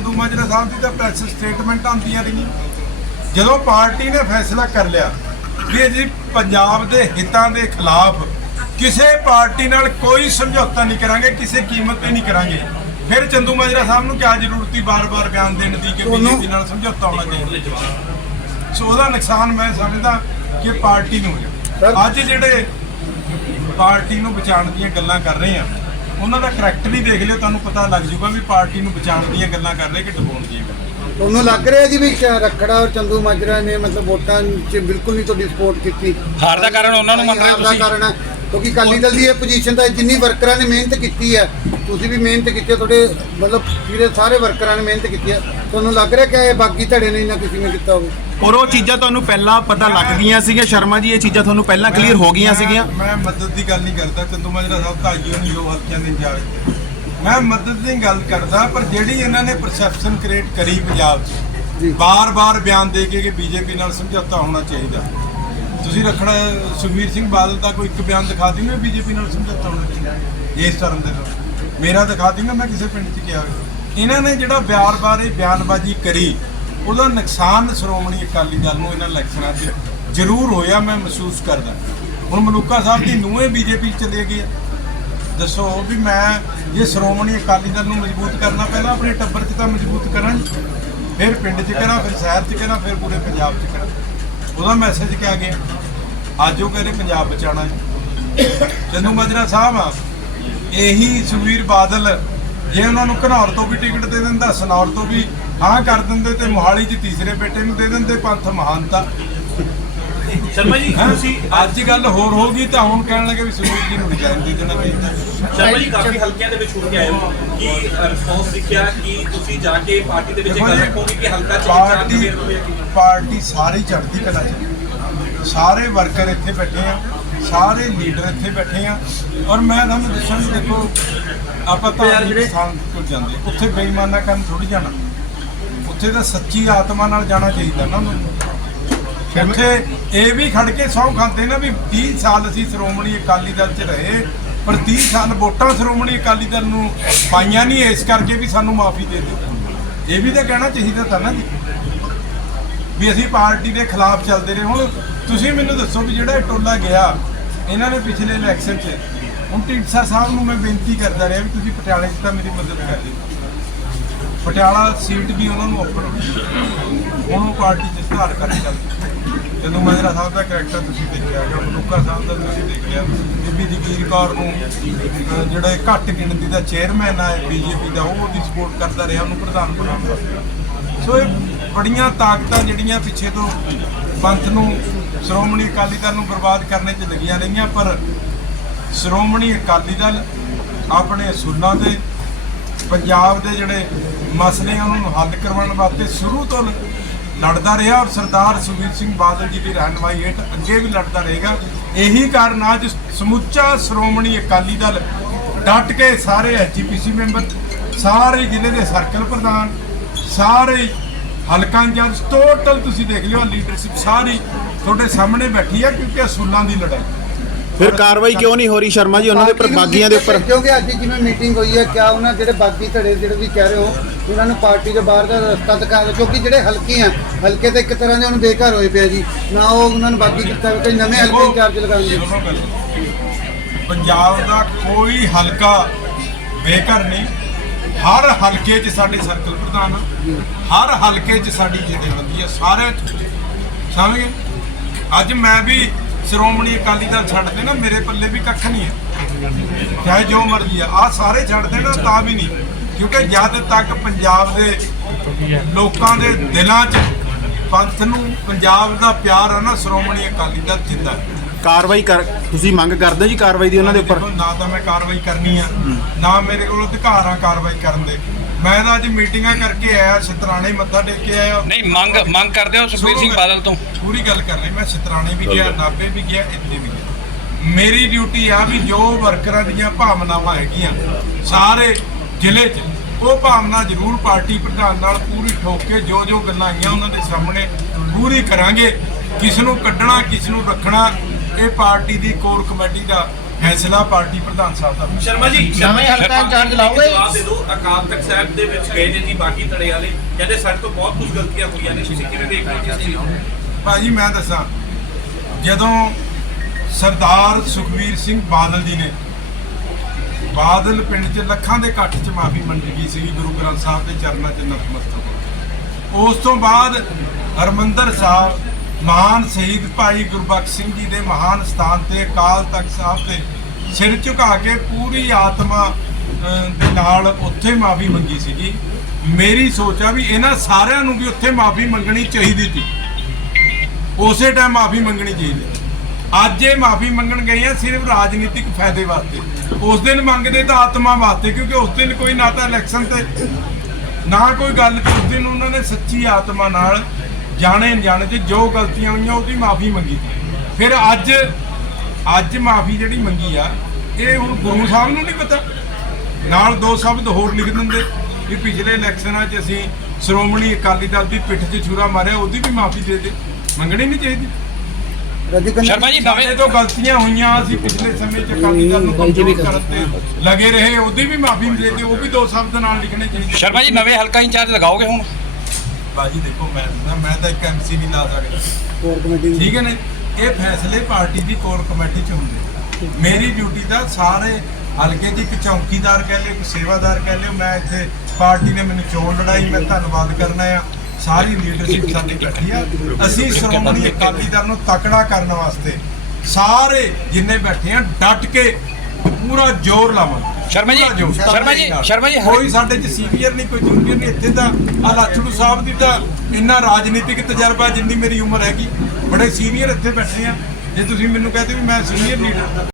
ਚੰਦੂ ਮਾਜਰਾ ਸਾਹਿਬ ਦੀ ਤਾਂ press statement ਆਉਂਦੀਆਂ ਰਹੀਆਂ। ਜਦੋਂ ਪਾਰਟੀ ਨੇ ਫੈਸਲਾ ਕਰ ਲਿਆ ਵੀ ਅਸੀਂ ਪੰਜਾਬ ਦੇ ਹਿੱਤਾਂ ਦੇ ਖਿਲਾਫ ਕਿਸੇ ਪਾਰਟੀ ਨਾਲ ਕੋਈ ਸਮਝੌਤਾ ਨਹੀਂ ਕਰਾਂਗੇ ਕਿਸੇ ਕੀਮਤ ਤੇ ਨਹੀਂ ਕਰਾਂਗੇ ਫਿਰ ਚੰਦੂ ਮਾਜਰਾ ਸਾਹਿਬ ਨੂੰ ਕਿਆ ਜ਼ਰੂਰਤ ਸੀ ਬਾਰ-ਬਾਰ ਬਿਆਨ ਦੇਣ ਦੀ ਕਿ ਬੀਜੇਪੀ ਨਾਲ ਸਮਝੌਤਾ ਹੋਣਾ ਚਾਹੀਦਾ? ਸੋ ਉਹਦਾ ਨੁਕਸਾਨ ਮੈਂ ਸਮਝਦਾ ਕਿ ਪਾਰਟੀ ਨੂੰ ਹੋਇਆ। ਅੱਜ ਜਿਹੜੇ ਪਾਰਟੀ ਨੂੰ ਬਚਾਉਣ ਦੀਆਂ ਗੱਲਾਂ ਕਰ ਰਹੇ ਆ ਉਹਨਾਂ ਦਾ ਕਰੈਕਟਰ ਹੀ ਦੇਖ ਲਿਓ ਤੁਹਾਨੂੰ ਪਤਾ ਲੱਗ ਜਾਊਗਾ ਵੀ ਪਾਰਟੀ ਨੂੰ ਬਚਾਉਣ ਦੀਆਂ ਗੱਲਾਂ ਕਰ ਰਹੇ ਕਿ ਡਬਾਉਣ ਦੀਆਂ ਗੱਲਾਂ। ਤੁਹਾਨੂੰ ਲੱਗ ਰਿਹਾ ਜੀ ਵੀ ਰੱਖੜਾ ਔਰ ਚੰਦੂ ਮਾਜਰਾ ਨੇ ਮਤਲਬ ਵੋਟਾਂ 'ਚ ਬਿਲਕੁਲ ਨਹੀਂ ਤੁਹਾਡੀ ਸਪੋਰਟ ਕੀਤੀ? ਹਾਰ ਦਾ ਕਾਰਨ ਉਹਨਾਂ ਨੂੰ ਮੰਨ ਰਹੇ ਹਾਰ ਦਾ ਤੁਸੀਂ? ਕਾਰਨ ਹੈ। ਕਿਉਂਕਿ ਅਕਾਲੀ ਦਲ ਦੀ ਇਹ ਪੋਜੀਸ਼ਨ ਤਾਂ ਜਿੰਨੀ ਵਰਕਰਾਂ ਨੇ ਮਿਹਨਤ ਕੀਤੀ ਹੈ ਤੁਸੀਂ ਵੀ ਮਿਹਨਤ ਕੀਤੀ ਹੈ ਤੁਹਾਡੇ ਮਤਲਬ ਜਿਹੜੇ ਸਾਰੇ ਵਰਕਰਾਂ ਨੇ ਮਿਹਨਤ ਕੀਤੀ ਹੈ। ਤੁਹਾਨੂੰ ਲੱਗ ਰਿਹਾ ਕਿ ਇਹ ਬਾਕੀ ਧੜੇ ਨੇ ਨਾ ਕਿਸੇ ਨੇ ਕੀਤਾ ਹੋਵੇ? ਔਰ ਉਹ ਚੀਜ਼ਾਂ ਤੁਹਾਨੂੰ ਪਹਿਲਾਂ ਪਤਾ ਲੱਗ ਗਈਆਂ ਸੀਗੀਆਂ ਸ਼ਰਮਾ ਜੀ ਇਹ ਚੀਜ਼ਾਂ ਤੁਹਾਨੂੰ ਪਹਿਲਾਂ ਕਲੀਅਰ ਹੋ ਗਈਆਂ ਸੀਗੀਆਂ। ਮੈਂ ਮਦਦ ਦੀ ਗੱਲ ਨਹੀਂ ਕਰਦਾ ਚੰਦੂ ਮਾਜਰਾ ਸਾਹਿਬ ਤਾਂ ਆਈਓ ਨਹੀਂ ਜੋ ਹਲਕਿਆਂ ਦੇ ਇੰਚਾਰਜ ਮੈਂ ਮਦਦ ਦੀ ਗੱਲ ਕਰਦਾ ਪਰ ਜਿਹੜੀ ਇਹਨਾਂ ਨੇ ਪਰਸੈਪਸ਼ਨ ਕ੍ਰੀਏਟ ਕਰੀ ਪੰਜਾਬ 'ਚ ਜੀ। ਬਾਰ-ਬਾਰ ਬਿਆਨ ਦੇ ਕੇ ਕਿ ਬੀਜੇਪੀ ਨਾਲ ਸਮਝੌਤਾ ਹੋਣਾ ਚਾਹੀਦਾ। ਤੁਸੀਂ ਰੱਖੜਾ ਸੁਖਬੀਰ ਸਿੰਘ ਬਾਦਲ ਦਾ ਕੋਈ ਇੱਕ ਬਿਆਨ ਦਿਖਾ ਦਿੰਗੇ ਬੀਜੇਪੀ ਨਾਲ ਸਮਝੌਤਾ ਹੋਣਾ ਚਾਹੀਦਾ ਇਸ ਟਰਮ ਦੇ ਨਾਲ। ਮੇਰਾ ਦਿਖਾ ਦਿੰਗਾ ਮੈਂ ਕਿਸੇ ਪਿੰਡ 'ਚ ਕਿਹਾ ਇਹਨਾਂ ਨੇ ਜਿਹੜਾ ਬਾਰ-ਬਾਰ ਬਿਆਨਬਾਜ਼ੀ ਕਰੀ, ਉਹਦਾ ਨੁਕਸਾਨ ਸ਼੍ਰੋਮਣੀ ਅਕਾਲੀ ਦਲ ਨੂੰ ਇਹਨਾਂ ਇਲੈਕਸ਼ਨਾਂ 'ਚ ਜ਼ਰੂਰ ਹੋਇਆ, ਮੈਂ ਮਹਿਸੂਸ ਕਰਦਾ। ਹੁਣ ਮਲੂਕਾ ਸਾਹਿਬ ਦੀ ਨੂੰਹੇ ਬੀਜੇਪੀ 'ਚ ਚਲੇ ਗਏ ਦੱਸੋ ਵੀ ਮੈਂ ਜੇ ਸ਼੍ਰੋਮਣੀ ਅਕਾਲੀ ਦਲ ਨੂੰ ਮਜ਼ਬੂਤ ਕਰਨਾ ਪਹਿਲਾਂ ਆਪਣੇ ਟੱਬਰ 'ਚ ਤਾਂ ਮਜ਼ਬੂਤ ਕਰਾਂ, ਫਿਰ ਪਿੰਡ 'ਚ ਕਰਾਂ, ਫਿਰ ਸ਼ਹਿਰ 'ਚ ਕਰਾਂ, ਫਿਰ ਪੂਰੇ ਪੰਜਾਬ 'ਚ ਕਰਾਂ। ਉਹਦਾ ਮੈਸੇਜ ਕਿਆ ਗਿਆ? ਅੱਜ ਉਹ ਕਹਿੰਦੇ ਪੰਜਾਬ ਬਚਾਣਾ ਹੈ ਚੰਦੂ ਮਾਜਰਾ ਸਾਹਿਬ ਆ ਇਹੀ ਸੁਖਬੀਰ ਬਾਦਲ, ਜੇ ਉਹਨਾਂ ਨੂੰ ਘਨੌਰ ਤੋਂ ਵੀ ਟਿਕਟ ਦੇ ਦਿੰਦਾ, ਸਨੌਰ ਤੋਂ ਵੀ ਹਾਂ ਕਰ ਦਿੰਦੇ ਤੇ ਮੋਹਾਲੀ 'ਚ ਤੀਸਰੇ ਬੇਟੇ ਨੂੰ ਦੇ ਦਿੰਦੇ ਪੰਥ ਮਹਾਨਤਾ। ਸ਼ਰਮਾ ਜੀ ਹੈਂ? ਤੁਸੀਂ ਅੱਜ ਗੱਲ ਹੋਰ ਹੋ ਗਈ ਤਾਂ ਹੁਣ ਕਹਿਣ ਲੱਗੇ ਵੀ ਸੁਖਬੀਰ ਜੀ ਨੂੰ ਜਾਣ ਦੇ ਦੇਣਾ ਚਾਹੀਦਾ ਸ਼ਰਮਾ ਜੀ ਕਾਫੀ ਹਲਕਿਆਂ ਦੇ ਵਿੱਚ ਛੁੱਟ ਕੇ ਆਏ ਹੋ ਕੀ ਰਿਸਪੌਂਸ ਦਿਖਿਆ ਕਿ ਤੁਸੀਂ ਜਾ ਕੇ ਪਾਰਟੀ ਦੇ ਵਿੱਚ ਗੱਲ ਰੱਖੋਗੇ ਕਿ ਹਲਕਾ ਚੇਂਜ ਹੋਵੇਗੀ ਪਾਰਟੀ ਸਾਰੀ ਚੜ੍ਹਦੀ ਕਲਾ ਚ ਸਾਰੇ ਵਰਕਰ ਇੱਥੇ ਬੈਠੇ ਆ ਸਾਰੇ ਲੀਡਰ ਇੱਥੇ ਬੈਠੇ ਆ। ਔਰ ਮੈਂ ਤੁਹਾਨੂੰ ਦੱਸਾਂ ਵੀ ਦੇਖੋ ਆਪਾਂ ਤਾਂ ਸਥਾਨ ਤੋਂ ਜਾਂਦੇ ਉੱਥੇ ਬੇਈਮਾਨਾ ਕਰਨ ਥੋੜੀ ਜਾਣਾ। ਉੱਥੇ ਤਾਂ ਸੱਚੀ ਆਤਮਾ ਨਾਲ ਜਾਣਾ ਚਾਹੀਦਾ ਨਾ ਉਹਨਾਂ ਨੂੰ। ਉੱਥੇ ਇਹ ਵੀ ਖੜ ਕੇ ਸਹੁੰ ਖਾਂਦੇ ਨਾ ਵੀ 30 ਸਾਲ ਅਸੀਂ ਸ਼੍ਰੋਮਣੀ ਅਕਾਲੀ ਦਲ 'ਚ ਰਹੇ, ਪਰ 30 ਸਾਲ ਵੋਟਾਂ ਸ਼੍ਰੋਮਣੀ ਅਕਾਲੀ ਦਲ ਨੂੰ ਪਾਈਆਂ ਨਹੀਂ, ਇਸ ਕਰਕੇ ਵੀ ਸਾਨੂੰ ਮਾਫੀ ਦੇ ਦਿਓ। ਇਹ ਵੀ ਤਾਂ ਕਹਿਣਾ ਚਾਹੀਦਾ ਤਾਂ ਨਾ ਜੀ। ਵੀ ਅਸੀਂ ਪਾਰਟੀ ਦੇ ਖਿਲਾਫ ਚੱਲਦੇ ਰਹੇ। ਹੁਣ ਤੁਸੀਂ ਮੈਨੂੰ ਦੱਸੋ ਵੀ ਜਿਹੜਾ ਇਹ ਟੋਲਾ ਗਿਆ, ਇਹਨਾਂ ਨੇ ਪਿਛਲੇ ਇਲੈਕਸ਼ਨ 'ਚ, ਹੁਣ ਢੀਂਡਸਾ ਸਾਹਿਬ ਨੂੰ ਮੈਂ ਬੇਨਤੀ ਕਰਦਾ ਰਿਹਾ ਵੀ ਤੁਸੀਂ ਪਟਿਆਲੇ 'ਚ ਤਾਂ ਮੇਰੀ ਮਦਦ ਕਰ ਦਿਓ। ਪਟਿਆਲਾ ਸੀਟ ਵੀ ਉਹਨਾਂ ਨੂੰ ਓਪਨ ਹੁਣ ਉਹ ਪਾਰਟੀ 'ਚ ਸੁਧਾਰ ਕਰਨ ਚੱਲਦੇ ਜਦੋਂ ਮਾਜਰਾ ਸਾਹਿਬ ਦਾ ਕਰੈਕਟਰ ਤੁਸੀਂ ਦੇਖਿਆ ਗਿਆ ਮਲੂਕਾ ਸਾਹਿਬ ਦਾ ਤੁਸੀਂ ਦੇਖਿਆ, ਬੀਬੀ ਜਗੀਰ ਕੌਰ ਨੂੰ, ਅਹ ਜਿਹੜਾ ਇਹ ਘੱਟ ਗਿਣਤੀ ਦਾ ਚੇਅਰਮੈਨ ਆ ਬੀਜੇਪੀ ਦਾ, ਉਹ ਉਹਦੀ ਸਪੋਰਟ ਕਰਦਾ ਰਿਹਾ ਉਹਨੂੰ ਪ੍ਰਧਾਨ ਬਣਾਉਣ ਵਾਸਤੇ। ਸੋ ਇਹ ਬੜੀਆਂ ਤਾਕਤਾਂ ਜਿਹੜੀਆਂ ਪਿੱਛੇ ਤੋਂ ਪੰਥ ਨੂੰ, ਸ਼੍ਰੋਮਣੀ ਅਕਾਲੀ ਦਲ ਨੂੰ ਬਰਬਾਦ ਕਰਨੇ 'ਚ ਲੱਗੀਆਂ ਰਹੀਆਂ, ਪਰ ਸ਼੍ਰੋਮਣੀ ਅਕਾਲੀ ਦਲ ਆਪਣੇ ਅਸੂਲਾਂ ਦੇ, ਪੰਜਾਬ ਦੇ ਜਿਹੜੇ ਮਸਲੇ ਆ ਉਹਨਾਂ ਨੂੰ ਹੱਲ ਕਰਵਾਉਣ ਵਾਸਤੇ ਸ਼ੁਰੂ ਤੋਂ ਲੜਦਾ ਰਿਹਾ। ਔਰ ਸਰਦਾਰ ਸੁਖਬੀਰ ਸਿੰਘ ਬਾਦਲ ਜੀ ਦੀ ਰਹਿਨਮਾਈ ਹੇਠ ਅੱਗੇ ਵੀ ਲੜਦਾ ਰਹੇਗਾ। ਇਹੀ ਕਾਰਨ ਅੱਜ ਸਮੁੱਚਾ ਸ਼੍ਰੋਮਣੀ ਅਕਾਲੀ ਦਲ ਡਟ ਕੇ ਸਾਰੇ ਐਚਪੀਸੀ ਮੈਂਬਰ, ਸਾਰੇ ਜ਼ਿਲ੍ਹੇ ਦੇ ਸਰਕਲ ਪ੍ਰਧਾਨ, ਸਾਰੇ ਹਲਕਾਂ ਇੰਚਾਰਜ ਟੋਟਲ ਤੁਸੀਂ ਦੇਖ ਲਿਓ ਲੀਡਰਸ਼ਿਪ ਸਾਰੀ ਤੁਹਾਡੇ ਸਾਹਮਣੇ ਬੈਠੀ ਹੈ ਕਿਉਂਕਿ ਅਸੂਲਾਂ ਦੀ ਲੜਾਈ। ਫਿਰ ਕਾਰਵਾਈ ਕਿਉਂ ਨਹੀਂ ਹੋ ਰਹੀ ਸ਼ਰਮਾ ਜੀ? ਉਹਨਾਂ ਦੇ ਉੱਪਰ ਬਾਗੀਆਂ ਦੇ ਉੱਪਰ ਕਿਉਂਕਿ ਅੱਜ ਜਿਵੇਂ ਮੀਟਿੰਗ ਹੋਈ ਹੈ ਕਿਆ ਉਹਨਾਂ ਜਿਹੜੇ ਬਾਗੀ ਧੜੇ ਜਿਹੜੇ ਵੀ ਕਹਿ ਰਹੇ ਹੋ ਉਹਨਾਂ ਨੂੰ ਪਾਰਟੀ ਦੇ ਬਾਹਰ ਦਾ ਰਸਤਾ ਦਿਖਾ ਦਿਓ ਕਿਉਂਕਿ ਜਿਹੜੇ ਹਲਕੇ ਆ ਹਲਕੇ ਤਾਂ ਇੱਕ ਤਰ੍ਹਾਂ ਦੇ ਹੁਣ ਬੇਘਰ ਹੋਏ ਪਿਆ ਜੀ। ਨਾ ਉਹ ਉਹਨਾਂ ਨੂੰ ਬਾਗੀ ਕੀਤਾ ਕੋਈ ਨਵੇਂ ਹਲਕੇ ਇੰਚਾਰਜ ਲਗਾਉਣਗੇ। ਪੰਜਾਬ ਦਾ ਕੋਈ ਹਲਕਾ ਬੇਘਰ ਨਹੀਂ। ਹਰ ਹਲਕੇ 'ਚ ਸਾਡੇ ਸਰਕਲ ਪ੍ਰਧਾਨ ਆ। ਹਰ ਹਲਕੇ 'ਚ ਸਾਡੀ ਜਥੇਬੰਦੀ ਆ ਸਾਰੇ ਸਮਝ ਗਏ? ਅੱਜ ਮੈਂ ਵੀ ਸ਼੍ਰੋਮਣੀ ਅਕਾਲੀ ਦਲ ਛੱਡ ਦੇ ਨਾ ਮੇਰੇ ਪੱਲੇ ਵੀ ਕੱਖ ਨਹੀਂ ਹੈ। ਚਾਹੇ ਜੋ ਮਰਜ਼ੀ ਆ ਆ ਸਾਰੇ ਛੱਡ ਦੇਣਾ ਤਾਂ ਵੀ ਨਹੀਂ। ਕਿਉਂਕਿ ਜਦ ਤੱਕ ਪੰਜਾਬ ਦੇ ਲੋਕਾਂ ਦੇ ਦਿਲਾਂ 'ਚ ਪੰਥ ਨੂੰ ਪੰਜਾਬ ਦਾ ਪਿਆਰ ਆ ਨਾ ਸ਼੍ਰੋਮਣੀ ਅਕਾਲੀ ਦਲ ਜਿੰਦਾ ਕਾਰਵਾਈ ਕਰ ਤੁਸੀਂ ਮੰਗ ਕਰਦੇ ਜੀ ਕਾਰਵਾਈ ਦੀ ਉਹਨਾਂ ਦੇ ਉੱਪਰ? ਨਾ ਤਾਂ ਮੈਂ ਕਾਰਵਾਈ ਕਰਨੀ ਆ ਨਾ ਮੇਰੇ ਕੋਲ ਅਧਿਕਾਰ ਆ ਕਾਰਵਾਈ ਕਰਨ ਦੇ। ਮੈਂ ਤਾਂ ਅੱਜ ਮੀਟਿੰਗਾਂ ਕਰਕੇ ਆਇਆ ਸ਼ਤਰਾਣੇ ਮੱਥਾ ਟੇਕ ਕੇ ਆਇਆ। ਨਹੀਂ ਮੰਗ ਮੰਗ ਕਰਦੇ ਹੋ ਸੁਖਬੀਰ ਸਿੰਘ ਬਾਦਲ ਤੋਂ? ਪੂਰੀ ਗੱਲ ਕਰ ਲਈ ਮੈਂ ਸ਼ਤਰਾਣੇ ਵੀ ਗਿਆ ਨਾਭੇ ਵੀ ਗਿਆ ਇੱਥੇ ਵੀ ਗਿਆ। ਮੇਰੀ ਡਿਊਟੀ ਆ ਵੀ ਜੋ ਵਰਕਰਾਂ ਦੀਆਂ ਭਾਵਨਾਵਾਂ ਹੈਗੀਆਂ ਸਾਰੇ ਜ਼ਿਲ੍ਹੇ 'ਚ ਉਹ ਭਾਵਨਾ ਜ਼ਰੂਰ ਪਾਰਟੀ ਪ੍ਰਧਾਨ ਨਾਲ ਪੂਰੀ ਠੋਕ ਕੇ ਜੋ ਜੋ ਗੱਲਾਂ ਆਈਆਂ ਉਹਨਾਂ ਦੇ ਸਾਹਮਣੇ ਪੂਰੀ ਕਰਾਂਗੇ। ਕਿਸ ਨੂੰ ਕੱਢਣਾ ਕਿਸ ਨੂੰ ਰੱਖਣਾ ਇਹ ਪਾਰਟੀ ਦੀ ਕੋਰ ਕਮੇਟੀ ਦਾ ਫੈਸਲਾ ਪਾਰਟੀ ਪ੍ਰਧਾਨ ਸਾਹਿਬ ਦਾ ਸ਼ਰਮਾ ਜੀ ਨਵੇਂ ਹਲਕਾ ਇੰਚਾਰਜ ਲਾਓਗੇ? ਜਵਾਬ ਦੇ ਦਿਓ ਅਕਾਲ ਤਖਤ ਸਾਹਿਬ ਦੇ ਵਿੱਚ ਗਏ ਨੇ ਜੀ ਬਾਗੀ ਧੜੇ ਵਾਲੇ ਕਹਿੰਦੇ ਸਾਡੇ ਤੋਂ ਬਹੁਤ ਕੁਝ ਗਲਤੀਆਂ ਹੋਈਆਂ ਨੇ ਤੁਸੀਂ ਕਿਵੇਂ ਦੇਖਦੇ ਹੋ ਇਸ ਚੀਜ਼ ਨੂੰ ਭਾਜੀ ਮੈਂ ਦੱਸਾਂ ਜਦੋਂ ਸਰਦਾਰ ਸੁਖਵੀਰ ਸਿੰਘ ਬਾਦਲ ਜੀ ਨੇ ਬਾਦਲ ਪਿੰਡ 'ਚ ਲੱਖਾਂ ਦੇ ਇਕੱਠ 'ਚ ਮਾਫੀ ਮੰਗੀ ਗਈ ਸੀ ਗੁਰੂ ਗ੍ਰੰਥ ਸਾਹਿਬ ਦੇ ਚਰਨਾਂ 'ਚ ਨਤਮਸਤਕ ਹੋ ਕੇ। ਉਸ ਤੋਂ ਬਾਅਦ ਹਰਮੰਦਰ ਸਾਹਿਬ ਮਹਾਨ ਸ਼ਹੀਦ ਭਾਈ ਗੁਰਬਖਸ਼ ਸਿੰਘ ਜੀ ਦੇ ਮਹਾਨ ਸਥਾਨ ਤੇ ਅਕਾਲ ਤਖਤ ਸਾਹਿਬ ਤੇ ਸਿਰ ਝੁਕਾ ਕੇ ਪੂਰੀ ਆਤਮਾ ਦੇ ਨਾਲ ਉੱਥੇ ਮਾਫੀ ਮੰਗੀ ਸੀਗੀ। ਮੇਰੀ ਸੋਚ ਆ ਵੀ ਇਹਨਾਂ ਸਾਰਿਆਂ ਨੂੰ ਵੀ ਉੱਥੇ ਮਾਫੀ ਮੰਗਣੀ ਚਾਹੀਦੀ ਸੀ। ਉਸੇ ਟਾਈਮ ਮਾਫੀ ਮੰਗਣੀ ਚਾਹੀਦੀ ਅੱਜ ਇਹ ਮਾਫੀ ਮੰਗਣ ਗਏ ਆ ਸਿਰਫ ਰਾਜਨੀਤਿਕ ਫਾਇਦੇ ਵਾਸਤੇ। ਉਸ ਦਿਨ ਮੰਗਦੇ ਤਾਂ ਆਤਮਾ ਵਾਸਤੇ, ਕਿਉਂਕਿ ਉਸ ਦਿਨ ਕੋਈ ਨਾ ਤਾਂ ਇਲੈਕਸ਼ਨ ਤੇ, ਨਾ ਕੋਈ ਗੱਲ ਉਸ ਦਿਨ ਉਹਨਾਂ ਨੇ ਸੱਚੀ ਆਤਮਾ ਨਾਲ ਜਾਣੇ ਅਣਜਾਣੇ ਤੇ ਜੋ ਗਲਤੀਆਂ ਹੋਈਆਂ ਉਹਦੀ ਮਾਫੀ ਮੰਗੀ। ਫਿਰ ਅੱਜ ਅੱਜ ਮਾਫੀ ਜਿਹੜੀ ਮੰਗੀ ਆ ਇਹ ਹੁਣ ਗੁਰੂ ਸਾਹਿਬ ਨੂੰ ਨਹੀਂ ਪਤਾ। ਨਾਲ ਦੋ ਸ਼ਬਦ ਹੋਰ ਲਿਖ ਦਿੰਦੇ ਵੀ ਪਿਛਲੇ ਇਲੈਕਸ਼ਨਾਂ 'ਚ ਅਸੀਂ ਸ਼੍ਰੋਮਣੀ ਅਕਾਲੀ ਦਲ ਦੀ ਪਿੱਠ 'ਚ ਛੁਰਾ ਮਾਰਿਆ ਉਹਦੀ ਵੀ ਮਾਫੀ ਦੇ ਦੇ। ਮੰਗਣੀ ਨਹੀਂ ਚਾਹੀਦੀ। ਰਜੀ ਕੰਨ ਸ਼ਰਮਾ ਜੀ ਸਾਡੇ ਤੋਂ ਗਲਤੀਆਂ ਹੋਈਆਂ ਅਸੀਂ ਪਿਛਲੇ ਸਮੇਂ 'ਚ ਅਕਾਲੀ ਦਲ ਨੂੰ ਕਮਜ਼ੋਰ ਕਰਨ ਤੇ ਲੱਗੇ ਰਹੇ ਉਹਦੀ ਵੀ ਮਾਫੀ ਦੇ ਦੇ ਉਹ ਵੀ ਦੋ ਸ਼ਬਦ ਨਾਲ ਲਿਖਣੇ ਚਾਹੀਦੇ। ਸ਼ਰਮਾ ਜੀ ਨਵੇਂ ਹਲਕਾ ਇੰਚਾਰਜ ਲਗਾਓਗੇ ਹੁਣ? ਬਾਜੀ ਦੇਖੋ ਮੈਂ ਮੈਂ ਤਾਂ ਇੱਕ ਐਮਸੀ ਨਹੀਂ ਲਾ ਸਕਦਾ। ਕੋਰ ਕਮੇਟੀ ਠੀਕ ਹੈ ਨੇ? ਇਹ ਫੈਸਲੇ ਪਾਰਟੀ ਦੀ ਕੋਰ ਕਮੇਟੀ ਚ ਹੁੰਦੇ ਮੇਰੀ ਡਿਊਟੀ ਦਾ ਸਾਰੇ ਹਲਕੇ 'ਚ ਇੱਕ ਚੌਕੀਦਾਰ ਕਹਿ ਲਿਓ ਇੱਕ ਸੇਵਾਦਾਰ ਕਹਿ ਲਿਓ ਮੈਂ ਇੱਥੇ ਪਾਰਟੀ ਨੇ ਮੈਨੂੰ ਚੋਣ ਲੜਾਈ ਮੈਂ ਧੰਨਵਾਦ ਕਰਨਾ ਆ। ਸਾਰੀ ਲੀਡਰਸ਼ਿਪ ਸਾਡੀ ਇਕੱਠੀ ਆ। ਅਸੀਂ ਸ਼੍ਰੋਮਣੀ ਅਕਾਲੀ ਦਲ ਨੂੰ ਤਕੜਾ ਕਰਨ ਵਾਸਤੇ ਸਾਰੇ ਜਿੰਨੇ ਬੈਠੇ ਆ ਡਟ ਕੇ ਪੂਰਾ ਜ਼ੋਰ ਲਾਵਾਂਗੇ। ਸ਼ਰਮਾ ਜੀ। ਸ਼ਰਮਾ ਜੀ, ਸ਼ਰਮਾ ਜੀ, ਕੋਈ ਸਾਡੇ ਚ ਸੀਨੀਅਰ ਨਹੀਂ ਕੋਈ ਜੂਨੀਅਰ ਨਹੀਂ ਇੱਥੇ ਤਾਂ ਆ ਲਾਛੜੂ ਸਾਹਿਬ ਦੀ ਤਾਂ ਇੰਨਾ ਰਾਜਨੀਤਿਕ ਤਜਰਬਾ ਜਿੰਨੀ ਮੇਰੀ ਉਮਰ ਹੈਗੀ ਬੜੇ ਸੀਨੀਅਰ ਇੱਥੇ ਬੈਠੇ ਆ ਜੇ ਤੁਸੀਂ ਮੈਨੂੰ ਕਹਦੇ ਵੀ ਮੈਂ ਸੀਨੀਅਰ ਲੀਡਰ